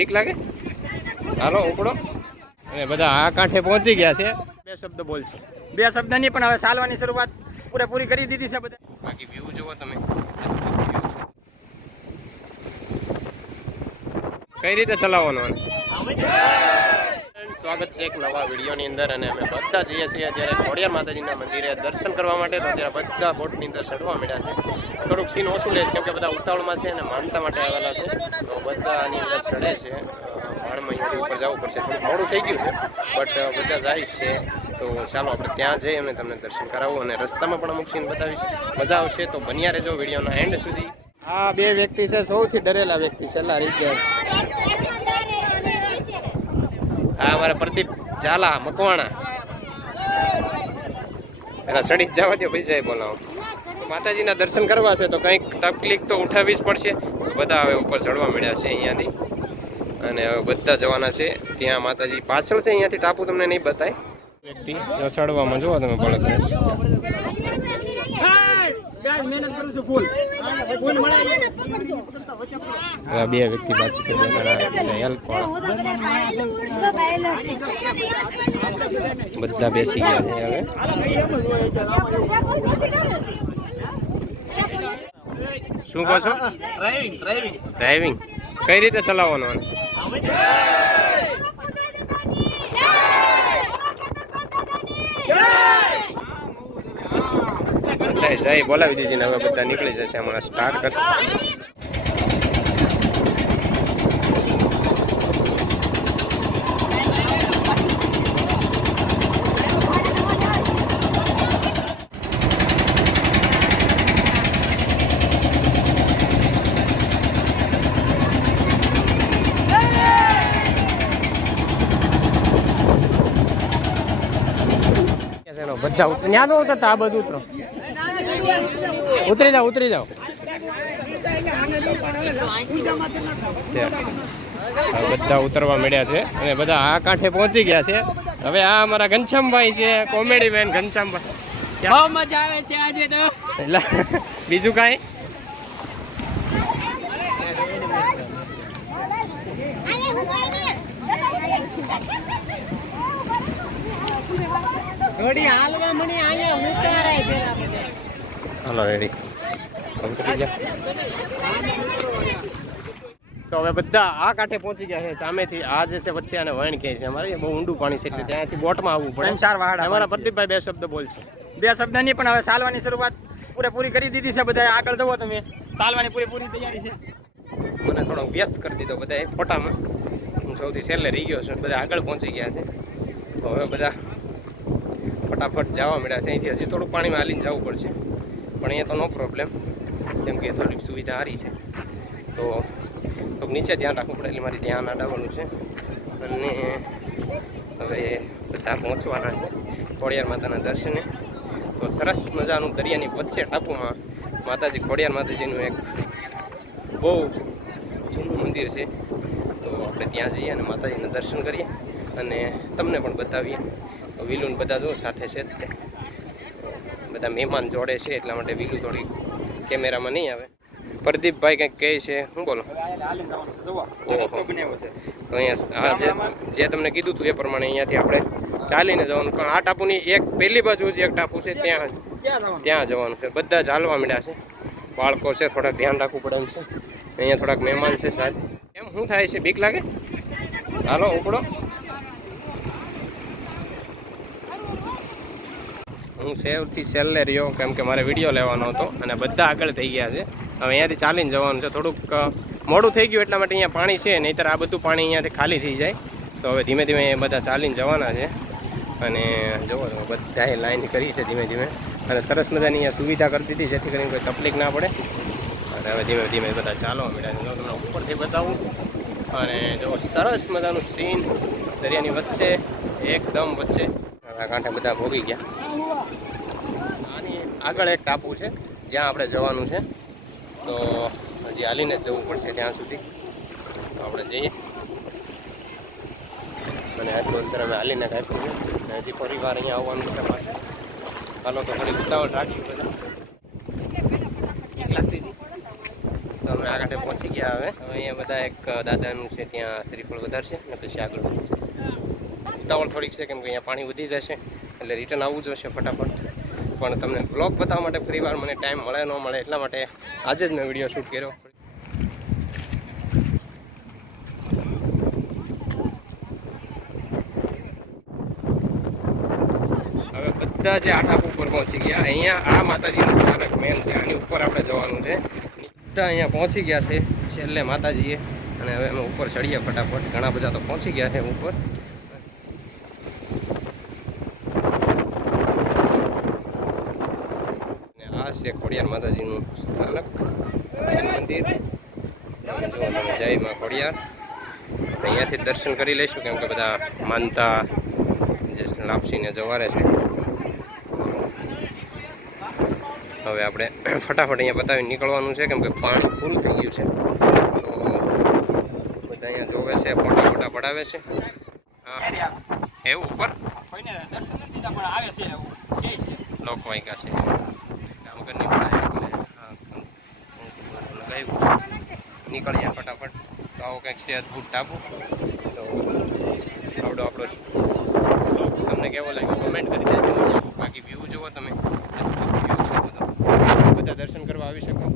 બીક લાગે? હાલો ઉપડો. અને બધા આ કાંઠે પહોંચી ગયા છે. બે શબ્દ બોલશે બે શબ્દની પણ હવે ચાલવાની શરૂઆત પૂરેપૂરી કરી દીધી છે બધા. બાકી વ્યૂ જુઓ તમે. કઈ રીતે ચલાવવાનું? સ્વાગત છે એક નવા વિડીયોની અંદર અને અમે બધા જઈએ છીએ અત્યારે ખોડિયાર માતાજીના મંદિરે દર્શન કરવા માટે તો અત્યારે બધા બોટની અંદર ચડવા મળ્યા છે. થોડુંક સીન ઓછું લે છે કેમકે બધા ઉતાવળમાં છે અને માનતા માટે આવેલા છે. તો બધા આની અંદર ચડે છે. અહીંયાથી ઉપર જવું પડશે થોડું મોડું થઈ ગયું છે, બટ બધા જાય છે. તો ચાલો આપણે ત્યાં જઈએ અને તમને દર્શન કરાવું અને રસ્તામાં પણ અમુક સીન બતાવીશ. મજા આવશે તો બન્યા રહેજો વિડીયોના એન્ડ સુધી. આ બે વ્યક્તિ છે, સૌથી ડરેલા વ્યક્તિ છેલ્લા રહી ગયા છે. આ અમારા પ્રદીપ ઝાલા, મકવાણા. એના સડી જવા દે પછી બોલાવો. માતાજીના દર્શન કરવા છે, તો કંઈક તકલીફ તો ઉઠાવવી જ પડશે. બધા હવે ઉપર ચડવા મળ્યા છે અહીંયાથી. અને હવે બધા જવાના છે. ત્યાં માતાજી પાછળ છે, અહીંયાથી. ટાપુ તમને નહીં બતાય. ચડવામાં જોવા તમે બળદ મહેનત કરું છું ફૂલ. ફૂલ મળે. બે વ્યક્તિ બાકી છે બધા બેસી ગયા છે હવે. શું કહો છો? ડ્રાઇવિંગ ડ્રાઇવિંગ ડ્રાઇવિંગ કઈ રીતે ચલાવવાનું બધા જય, બોલાવી દીધી ને હવે બધા નીકળી જશે, હમણાં સ્ટાર્ટ કરશે. બધા ન્યા તો ઉતરતા, આ બધું ઉતરો. ઉતરી જાઓ ઉતરી જાઓ. બધા ઉતરવા મળ્યા છે અને બધા આ કાંઠે પહોંચી ગયા છે. હવે આ અમારા ઘનશ્યામભાઈ છે કોમેડી મેન ઘનશ્યામભાઈ. બહુ મજા આવે છે આજે તો. બીજું કાંઈ? થોડી હાલવા મને અહીંયા ઉતારાય પેલા બધા. હાલો રેડી તો હવે બધા આ કાંઠે પહોંચી ગયા છે સામેથી આ જે છે વચ્ચે અને વણ કહે છે. અમારે બહુ ઊંડું પાણી છે એટલે ત્યાંથી બોટમાં આવવું પડે. ત્રણ ચાર વાહડા અમારા પ્રદીપભાઈ બે શબ્દ બોલશે. બે શબ્દ નહીં પણ હવે સાલવાની શરૂઆત પૂરેપૂરી કરી દીધી છે બધા આગળ જવો તમે. સાલવાની પૂરેપૂરી તૈયારી છે. મને થોડો વ્યસ્ત કરી દીધો બધા ફોટામાં. હું સૌથી છેલ્લે રહી ગયો છું બધા આગળ પહોંચી ગયા છે. તો હવે બધા ફટાફટ જવા મળ્યા છે. અહીંથી હજી થોડું પાણીમાં હાલીને જવું પડશે. પણ અહીંયા તો નો પ્રોબ્લેમ કેમ કે થોડીક સુવિધા સારી છે. તો થોડુંક નીચે ધ્યાન રાખવું પડે એટલે મારી ધ્યાન અડાવવાનું છે. અને હવે બધા પહોંચવાના છે ખોડિયાર માતાના દર્શને. તો સરસ મજાનું દરિયાની વચ્ચે ટાપુમાં માતાજી, ખોડિયાર માતાજીનું એક બહુ જૂનું મંદિર છે. તો આપણે ત્યાં જઈએ અને માતાજીના દર્શન કરીએ અને તમને પણ બતાવીએ. વિલુન બધા જો સાથે છે. બધા મહેમાન જોડે છે, એટલા માટે વીલું થોડી કેમેરામાં નહીં આવે. પ્રદીપભાઈ કંઈક કહે છે, શું બોલો? અહીંયા જે તમને કીધું હતું એ પ્રમાણે અહીંયાથી આપણે ચાલીને જવાનું. પણ આ ટાપુની એક પહેલી બાજુ જ એક ટાપુ છે, ત્યાં ત્યાં જવાનું છે. બધા ચાલવા માંડ્યા છે. બાળકો છે, થોડાક ધ્યાન રાખવું પડે એમ છે. અહીંયા થોડાક મહેમાન છે, સાહેબ. કેમ, શું થાય છે? બીક લાગે? હાલો, ઉપડો. હું સેવથી છેલ્લે રહ્યો કેમ કે મારે વીડિયો લેવાનો હતો અને બધા આગળ થઈ ગયા છે. હવે અહીંયાથી ચાલીને જવાનું છે. થોડુંક મોડું થઈ ગયું એટલા માટે અહીંયા પાણી છે, નહીંતર આ બધું પાણી અહીંયાથી ખાલી થઈ જાય. તો હવે ધીમે ધીમે બધા ચાલીને જવાના છે. અને જુઓ તમે, બધાએ લાઈન કરી છે ધીમે ધીમે. અને સરસ મજાની અહીંયા સુવિધા કરી દીધી, જેથી કરીને કોઈ તકલીફ ના પડે. અને હવે ધીમે ધીમે બધા ચાલો મળ્યા છે જો તમને ઉપરથી બતાવું. અને જો સરસ મજાનું સીન દરિયાની વચ્ચે, એકદમ વચ્ચે. કાંઠે બધા ભોગી ગયા. આગળ એક ટાપુ છે, જ્યાં આપણે જવાનું છે. તો હજી હાલીને જ જવું પડશે ત્યાં સુધી. તો આપણે જઈએ. અને આટલું અંતર અમે હાલીને કાપ્યું છે. હજી ફરી વાર અહીંયા આવવાનું છે પાછું હાલો તો ફરી ઉતાવળ રાખી બધા. તો અમે આગળ પહોંચી ગયા હવે. અહીંયા બધા એક દાદાનું છે, ત્યાં શ્રીફળ વધારશે અને પછી આગળ વધશે. ઉતાવળ થોડીક છે કેમ કે અહીંયા પાણી વધી જશે, એટલે રિટર્ન આવવું જોશે ફટાફટ. પણ તમને બ્લોગ બતાવવા માટે ફરી વાર મને ટાઈમ મળે ન મળે એટલા માટે આજે જ મેં વીડિયો શૂટ કર્યો. હવે બધા જે આઠાપ ઉપર પહોંચી ગયા, અહીંયા આ માતાજીનું સ્થાનક મેન છે. આની ઉપર આપણે જવાનું છે. બધા અહીંયા પહોંચી ગયા છે, છેલ્લે માતાજીએ. અને હવે અમે ઉપર ચડીએ ફટાફટ. ઘણા બધા તો પહોંચી ગયા છે ઉપર ને આ છે ખોડિયાર માતાજીનું સ્થાનક. મંદિર. જયમાં જય માં ખોડિયાર. અહીંયાથી દર્શન કરી લઈશું કેમ કે બધા માનતા જે લાપસીને જવારે છે. હવે આપણે ફટાફટ અહીંયા બતાવી નીકળવાનું છે કેમ કે પાણી ફૂલ થઈ ગયું છે. તો બધા અહીંયા જોવે છે ફોટા ફોટા પડાવે છે. હા. એવું ઉપર? લોકો અહીંયા છે. કામ કરી પડાય એટલે હા, લગાવ્યું છે. નીકળ્યા ફટાફટ. તો આવો કંઈક છે અદ્ભુત ટાપુ. તો આવડો આપણો તમને કેવો લાગ્યો? કમેન્ટ કરી દેજો. બાકી વ્યૂ જુઓ તમે. વ્યૂ છે બધો. બધા દર્શન કરવા આવી શકો.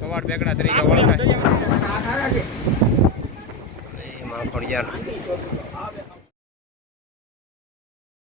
કવાડ બેકડા તરીકે ઓળખાય. એ માં ખોડિયાર